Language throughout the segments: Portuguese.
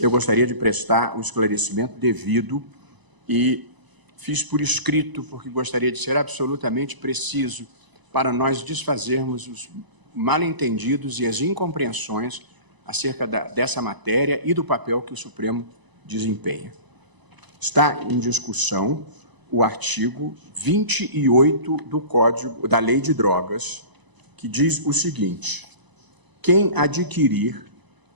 eu gostaria de prestar o esclarecimento devido e fiz por escrito, porque gostaria de ser absolutamente preciso para nós desfazermos os mal-entendidos e as incompreensões acerca dessa matéria e do papel que o Supremo desempenha. Está em discussão o artigo 28 do Código da Lei de Drogas, que diz o seguinte: quem adquirir,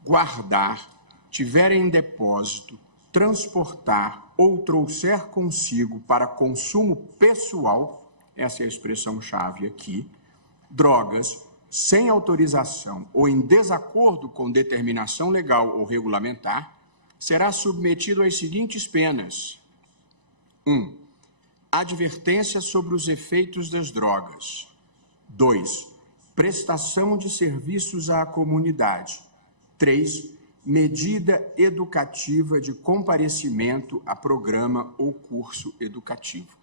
guardar, tiver em depósito, transportar ou trouxer consigo para consumo pessoal, essa é a expressão-chave aqui, drogas sem autorização ou em desacordo com determinação legal ou regulamentar, será submetido às seguintes penas. 1. Advertência sobre os efeitos das drogas. 2. Prestação de serviços à comunidade. 3. Medida educativa de comparecimento a programa ou curso educativo.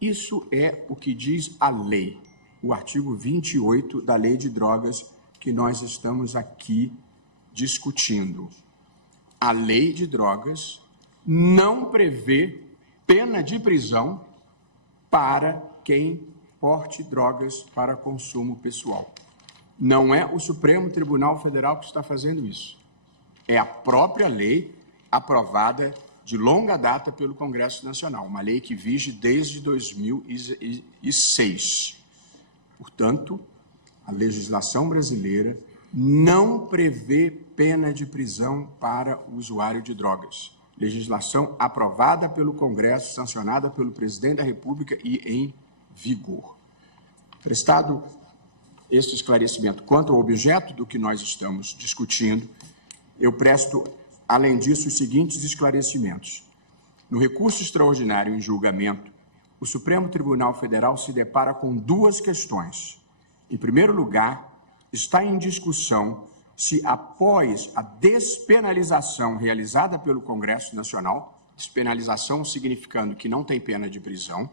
Isso é o que diz a lei, o artigo 28 da Lei de Drogas que nós estamos aqui discutindo. A Lei de Drogas não prevê pena de prisão para quem porte drogas para consumo pessoal. Não é o Supremo Tribunal Federal que está fazendo isso. É a própria lei aprovada de longa data pelo Congresso Nacional, uma lei que vige desde 2006. Portanto, a legislação brasileira não prevê pena de prisão para o usuário de drogas. Legislação aprovada pelo Congresso, sancionada pelo Presidente da República e em vigor. Prestado este esclarecimento quanto ao objeto do que nós estamos discutindo, eu presto, além disso, os seguintes esclarecimentos. No recurso extraordinário em julgamento, o Supremo Tribunal Federal se depara com duas questões. Em primeiro lugar, está em discussão se, após a despenalização realizada pelo Congresso Nacional, despenalização significando que não tem pena de prisão,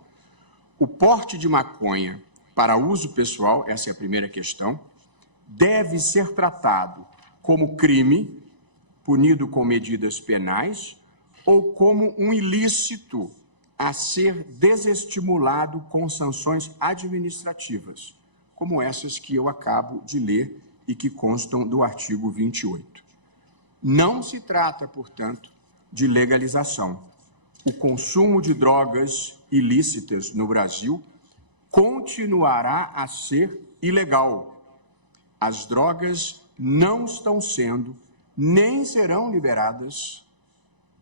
o porte de maconha para uso pessoal, essa é a primeira questão, deve ser tratado como crime, punido com medidas penais, ou como um ilícito a ser desestimulado com sanções administrativas, como essas que eu acabo de ler e que constam do artigo 28. Não se trata, portanto, de legalização. O consumo de drogas ilícitas no Brasil continuará a ser ilegal. As drogas não estão sendo, nem serão liberadas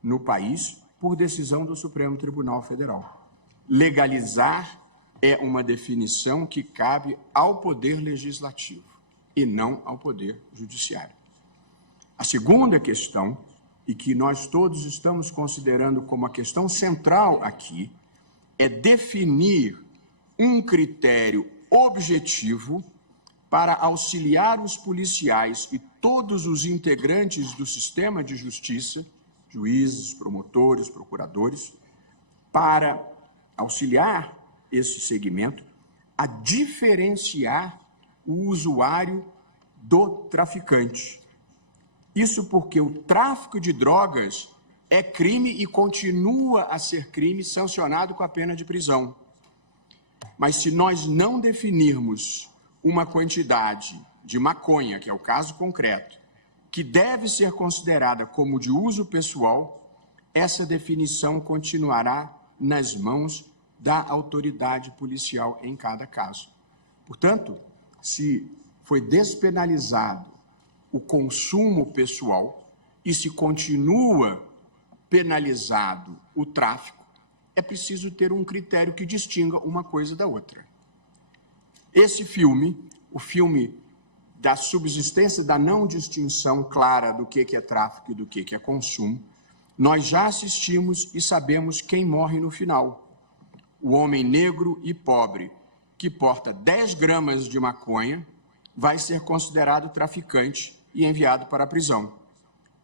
no país por decisão do Supremo Tribunal Federal. Legalizar é uma definição que cabe ao Poder Legislativo e não ao Poder Judiciário. A segunda questão, e que nós todos estamos considerando como a questão central aqui, é definir um critério objetivo para auxiliar os policiais e todos os integrantes do sistema de justiça, juízes, promotores, procuradores, para auxiliar esse segmento a diferenciar o usuário do traficante. Isso porque o tráfico de drogas é crime e continua a ser crime sancionado com a pena de prisão. Mas se nós não definirmos uma quantidade de maconha, que é o caso concreto, que deve ser considerada como de uso pessoal, essa definição continuará nas mãos da autoridade policial em cada caso. Portanto, se foi despenalizado o consumo pessoal e se continua penalizado o tráfico, é preciso ter um critério que distinga uma coisa da outra. Esse filme, o filme da subsistência da não distinção clara do que é tráfico e do que é consumo, nós já assistimos e sabemos quem morre no final. O homem negro e pobre, que porta 10 gramas de maconha, vai ser considerado traficante e enviado para a prisão.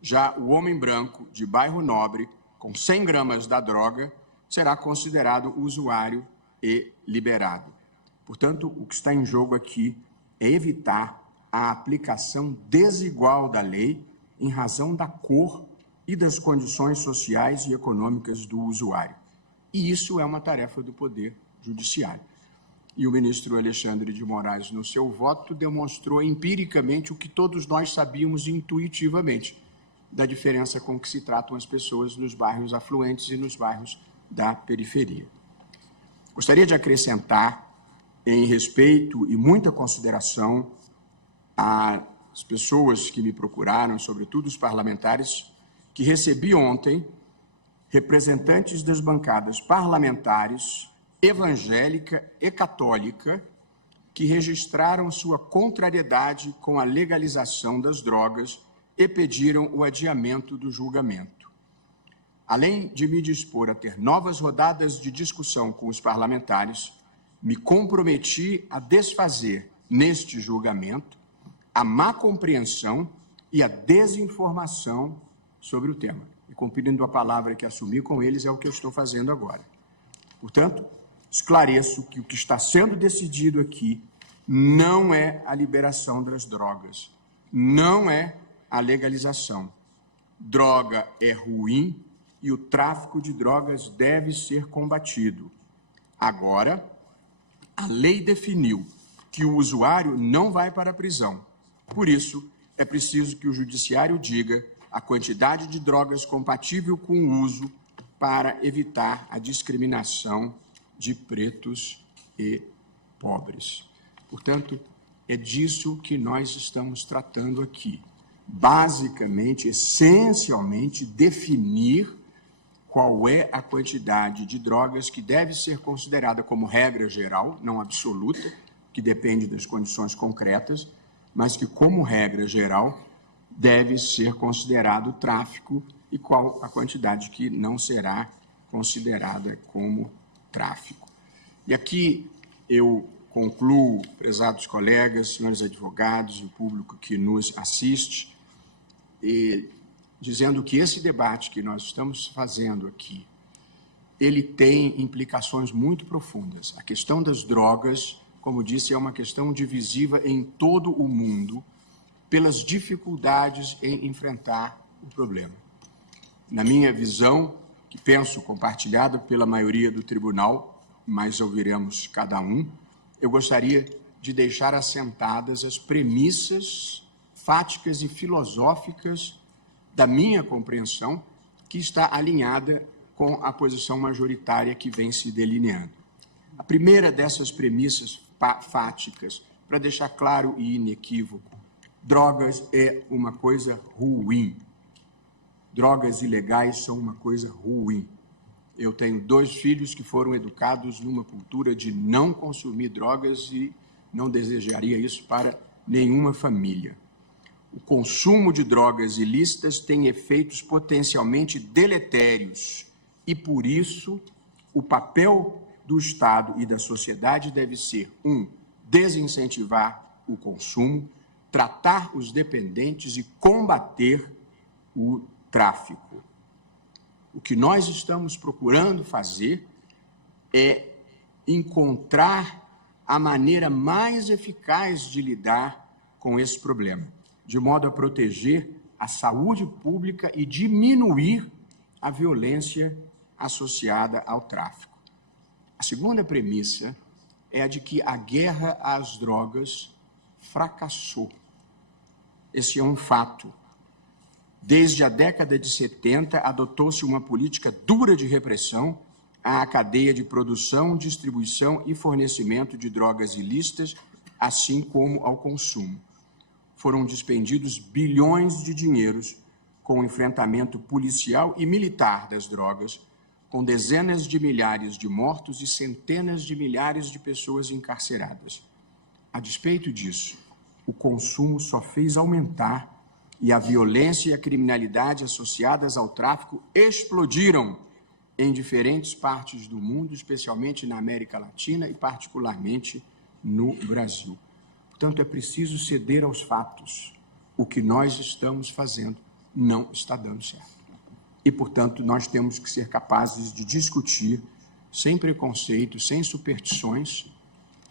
Já o homem branco, de bairro nobre, com 100 gramas da droga, será considerado usuário e liberado. Portanto, o que está em jogo aqui é evitar a aplicação desigual da lei em razão da cor e das condições sociais e econômicas do usuário. E isso é uma tarefa do Poder Judiciário. E o ministro Alexandre de Moraes, no seu voto, demonstrou empiricamente o que todos nós sabíamos intuitivamente, da diferença com que se tratam as pessoas nos bairros afluentes e nos bairros da periferia. Gostaria de acrescentar, em respeito e muita consideração às pessoas que me procuraram, sobretudo os parlamentares, que recebi ontem representantes das bancadas parlamentares evangélica e católica que registraram sua contrariedade com a legalização das drogas e pediram o adiamento do julgamento. Além de me dispor a ter novas rodadas de discussão com os parlamentares, me comprometi a desfazer, neste julgamento, a má compreensão e a desinformação sobre o tema. E cumprindo a palavra que assumi com eles, é o que eu estou fazendo agora. Portanto, esclareço que o que está sendo decidido aqui não é a liberação das drogas, não é a legalização. Droga é ruim e o tráfico de drogas deve ser combatido. Agora, a lei definiu que o usuário não vai para a prisão. Por isso, é preciso que o judiciário diga a quantidade de drogas compatível com o uso para evitar a discriminação de pretos e pobres. Portanto, é disso que nós estamos tratando aqui. Basicamente, essencialmente, definir qual é a quantidade de drogas que deve ser considerada como regra geral, não absoluta, que depende das condições concretas, mas que, como regra geral, deve ser considerado tráfico e qual a quantidade que não será considerada como tráfico. E aqui eu concluo, prezados colegas, senhores advogados e o público que nos assiste, dizendo que esse debate que nós estamos fazendo aqui, ele tem implicações muito profundas. A questão das drogas, como disse, é uma questão divisiva em todo o mundo, pelas dificuldades em enfrentar o problema. Na minha visão, que penso compartilhada pela maioria do tribunal, mas ouviremos cada um, eu gostaria de deixar assentadas as premissas fáticas e filosóficas da minha compreensão, que está alinhada com a posição majoritária que vem se delineando. A primeira dessas premissas fáticas, para deixar claro e inequívoco, drogas é uma coisa ruim. Drogas ilegais são uma coisa ruim. Eu tenho 2 filhos que foram educados numa cultura de não consumir drogas e não desejaria isso para nenhuma família. O consumo de drogas ilícitas tem efeitos potencialmente deletérios e, por isso, o papel do Estado e da sociedade deve ser, 1, desincentivar o consumo, tratar os dependentes e combater o tráfico. O que nós estamos procurando fazer é encontrar a maneira mais eficaz de lidar com esse problema, de modo a proteger a saúde pública e diminuir a violência associada ao tráfico. A segunda premissa é a de que a guerra às drogas fracassou. Esse é um fato. Desde a década de 70, adotou-se uma política dura de repressão à cadeia de produção, distribuição e fornecimento de drogas ilícitas, assim como ao consumo. Foram despendidos bilhões de dinheiros com o enfrentamento policial e militar das drogas, com dezenas de milhares de mortos e centenas de milhares de pessoas encarceradas. A despeito disso, o consumo só fez aumentar e a violência e a criminalidade associadas ao tráfico explodiram em diferentes partes do mundo, especialmente na América Latina e particularmente no Brasil. Portanto, é preciso ceder aos fatos. O que nós estamos fazendo não está dando certo. E, portanto, nós temos que ser capazes de discutir, sem preconceito, sem superstições,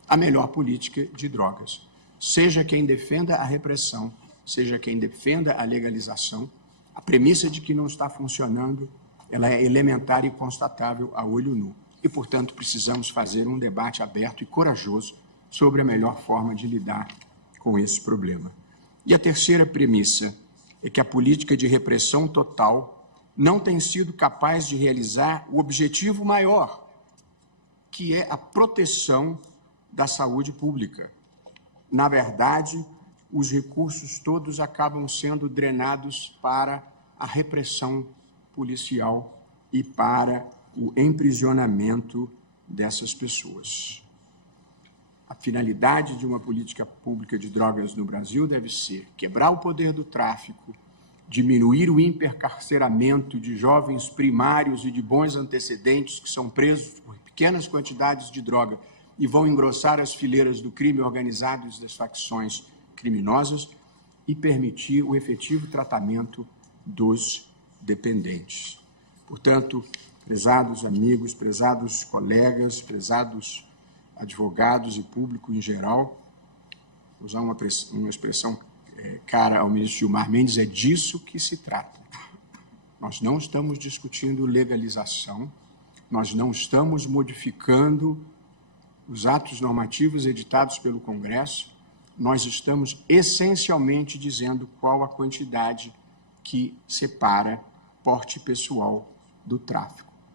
a melhor política de drogas. Seja quem defenda a repressão, seja quem defenda a legalização, A premissa de que não está funcionando, ela é elementar e constatável a olho nu. E, portanto, precisamos fazer um debate aberto e corajoso sobre a melhor forma de lidar com esse problema. E a terceira premissa é que a política de repressão total não tem sido capaz de realizar o objetivo maior, que é a proteção da saúde pública. Na verdade, os recursos todos acabam sendo drenados para a repressão policial e para o emprisionamento dessas pessoas. A finalidade de uma política pública de drogas no Brasil deve ser quebrar o poder do tráfico, diminuir o hipercarceramento de jovens primários e de bons antecedentes que são presos por pequenas quantidades de droga e vão engrossar as fileiras do crime organizado e das facções criminosas e permitir o efetivo tratamento dos dependentes. Portanto, prezados amigos, prezados colegas, prezados advogados e público em geral, vou usar uma expressão cara ao ministro Gilmar Mendes, é disso que se trata. Nós não estamos discutindo legalização, nós não estamos modificando os atos normativos editados pelo Congresso, nós estamos essencialmente dizendo qual a quantidade que separa porte pessoal do tráfico.